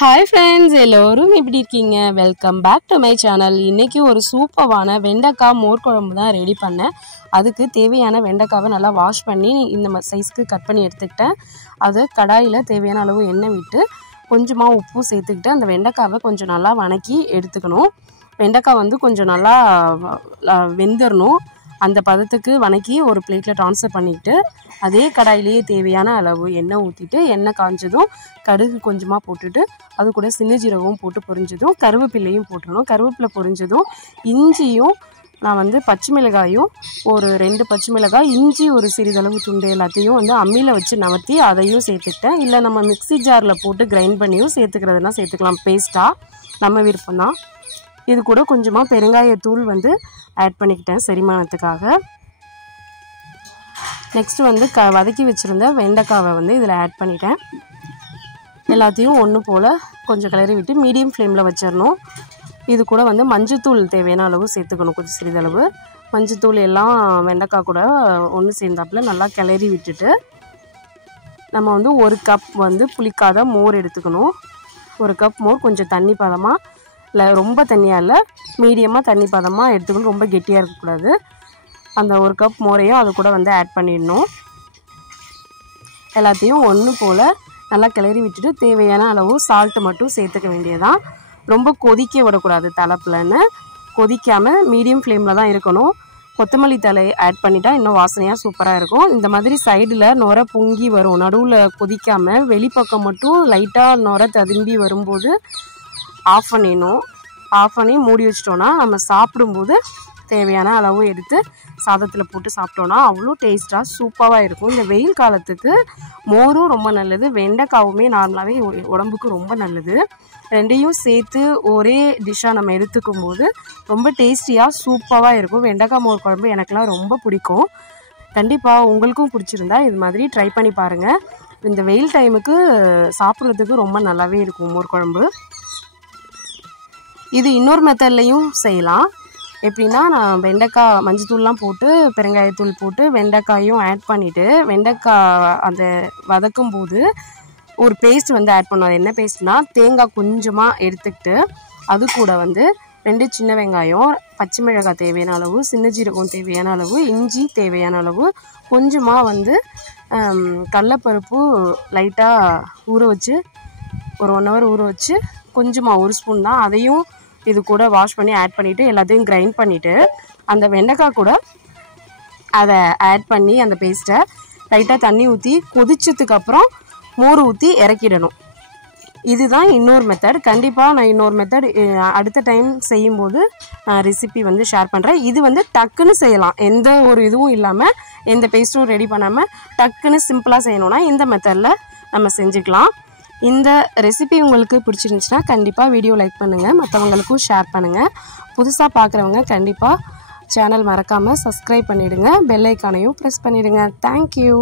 Hi friends, எல்லோரும் எப்படி இருக்கீங்க? Welcome back to my channel. இன்னைக்கு ஒரு சூப்பரான வெண்டைக்காய் மோர் குழம்பு தான் ரெடி பண்ணேன். அதுக்கு தேவையான வெண்டைக்காவை நல்லா வாஷ் பண்ணி இந்த சைஸ்க்கு கட் பண்ணி எடுத்துக்கிட்டேன். அது கடாயில் தேவையான அளவு எண்ணெய் விட்டு கொஞ்சமாக உப்பு சேர்த்துக்கிட்டு அந்த வெண்டைக்காவை கொஞ்சம் நல்லா வணக்கி எடுத்துக்கணும். வெண்டைக்காய் வந்து கொஞ்சம் நல்லா வெந்துடணும். அந்த பதத்துக்கு வணக்கி ஒரு பிளேட்டில் ட்ரான்ஸ்ஃபர் பண்ணிக்கிட்டு அதே கடாயிலேயே தேவையான அளவு எண்ணெய் ஊற்றிட்டு எண்ணெய் காஞ்சதும் கடுகு கொஞ்சமாக போட்டுட்டு அது கூட சின்ன ஜீரகமும் போட்டு பொரிஞ்சதும் கருவேப்பிலையும் போட்டுடணும். கருவேப்பிலை பொரிஞ்சதும் இஞ்சியும் நான் வந்து பச்சை மிளகாயும் ஒரு 2 பச்சை மிளகாய் இஞ்சி ஒரு சிறிதளவு துண்டு எல்லாத்தையும் வந்து அம்மியில் வச்சு நவர்த்தி அதையும் சேர்த்துக்கிட்டேன். இல்லை நம்ம மிக்சி ஜாரில் போட்டு கிரைண்ட் பண்ணியும் சேர்த்துக்கிறதுனா சேர்த்துக்கலாம், பேஸ்ட்டாக நம்ம விருப்பம்தான். இது கூட கொஞ்சமாக பெருங்காயத்தூள் வந்து ஆட் பண்ணிக்கிட்டேன் செரிமானத்துக்காக. நெக்ஸ்ட் வந்து வதக்கி வச்சுருந்த வெண்டைக்காவை வந்து இதில் ஆட் பண்ணிட்டேன். எல்லாத்தையும் ஒன்று போல் கொஞ்சம் கிளறி விட்டு மீடியம் ஃப்ளேமில் வச்சிடணும். இது கூட வந்து மஞ்சத்தூள் தேவையான அளவு சேர்த்துக்கணும், கொஞ்சம் சிறிதளவு மஞ்சத்தூள். எல்லாம் வெண்டைக்காய் கூட ஒன்று சேர்ந்தாப்புல நல்லா கிளறி விட்டுட்டு நம்ம வந்து 1 கப் வந்து புளிக்காத மோர் எடுத்துக்கணும். 1 கப் மோர் கொஞ்சம் தண்ணி பதமாக, இல்லை ரொம்ப தண்ணியாக இல்லை, மீடியமாக தண்ணி பதமாக எடுத்துக்கணும். ரொம்ப கெட்டியாக இருக்கக்கூடாது. அந்த 1 கப் மோரையும் அது கூட வந்து ஆட் பண்ணிடணும். எல்லாத்தையும் ஒன்று போல் நல்லா கிளறி விட்டுட்டு தேவையான அளவு சால்ட்டு மட்டும் சேர்த்துக்க வேண்டியதான். ரொம்ப கொதிக்க விடக்கூடாது, தலைப்புலன்னு கொதிக்காமல் மீடியம் ஃப்ளேமில் தான் இருக்கணும். கொத்தமல்லி தழை ஆட் பண்ணிட்டா இன்னும் வாசனையாக சூப்பராக இருக்கும். இந்த மாதிரி சைடில் நுரை பொங்கி வரும், நடுவில் கொதிக்காமல் வெளிப்பக்கம் மட்டும் லைட்டாக நுரை ததும்பி வரும்போது ஆஃப் பண்ணிடணும். ஆஃப் பண்ணி மூடி வச்சிட்டோன்னா நம்ம சாப்பிடும்போது தேவையான அளவு எடுத்து சாதத்தில் போட்டு சாப்பிட்டோன்னா அவ்வளோ டேஸ்ட்டாக சூப்பராக இருக்கும். இந்த வெயில் காலத்துக்கு மோரும் ரொம்ப நல்லது, வெண்டைக்காவுமே நார்மலாகவே உடம்புக்கு ரொம்ப நல்லது. ரெண்டையும் சேர்த்து ஒரே டிஷ்ஷாக நம்ம எடுத்துக்கும் போது ரொம்ப டேஸ்டியாக சூப்பராக இருக்கும். வெண்டைக்காய் மோர் குழம்பு எனக்குலாம் ரொம்ப பிடிக்கும். கண்டிப்பாக உங்களுக்கும் பிடிச்சிருந்தா இது மாதிரி ட்ரை பண்ணி பாருங்கள். இந்த வெயில் டைமுக்கு சாப்பிட்றதுக்கு ரொம்ப நல்லாவே இருக்கும் மோர் குழம்பு. இது இன்னொரு மெத்தட்லையும் செய்யலாம். எப்படின்னா, நான் வெண்டைக்காய் மஞ்சத்தூள்லாம் போட்டு பெருங்காயத்தூள் போட்டு வெண்டைக்காயும் ஆட் பண்ணிவிட்டு வெண்டைக்காய் அந்த வதக்கும் போது ஒரு பேஸ்ட் வந்து ஆட் பண்ணுவோம். அது என்ன பேஸ்ட்னால், தேங்காய் கொஞ்சமாக எடுத்துக்கிட்டு அது கூட வந்து 2 சின்ன வெங்காயம், பச்சை மிளகாய் தேவையான அளவு, சின்ன ஜீரகம் தேவையான அளவு, இஞ்சி தேவையான அளவு, கொஞ்சமாக வந்து கடலைப்பருப்பு லைட்டாக ஊற வச்சு ஒரு 1 ஹவர் ஊற வச்சு கொஞ்சமாக 1 ஸ்பூன் தான், அதையும் இது கூட வாஷ் பண்ணி ஆட் பண்ணிவிட்டு எல்லாத்தையும் கிரைண்ட் பண்ணிவிட்டு அந்த வெண்டைக்காய் கூட அதை ஆட் பண்ணி அந்த பேஸ்ட்டை லைட்டாக தண்ணி ஊற்றி கொதிச்சதுக்கப்புறம் மோர் ஊற்றி இறக்கிடணும். இதுதான் இன்னொரு மெத்தட். கண்டிப்பாக நான் இன்னொரு மெத்தட் அடுத்த டைம் செய்யும்போது ரெசிபி வந்து ஷேர் பண்ணுறேன். இது வந்து டக்குன்னு செய்யலாம், எந்த ஒரு இதுவும் இல்லாமல், எந்த பேஸ்ட்டும் ரெடி பண்ணாமல் டக்குன்னு சிம்பிளாக செய்யணுன்னா இந்த மெத்தடில் நம்ம செஞ்சுக்கலாம். இந்த ரெசிபி உங்களுக்கு பிடிச்சிருந்துச்சுன்னா கண்டிப்பாக வீடியோ லைக் பண்ணுங்கள், மற்றவங்களுக்கும் ஷேர் பண்ணுங்கள். புதுசாக பார்க்குறவங்க கண்டிப்பாக சேனல் மறக்காமல் சப்ஸ்கிரைப் பண்ணிவிடுங்க, பெல் ஐக்கானையும் ப்ரெஸ் பண்ணிவிடுங்க. தேங்க்யூ.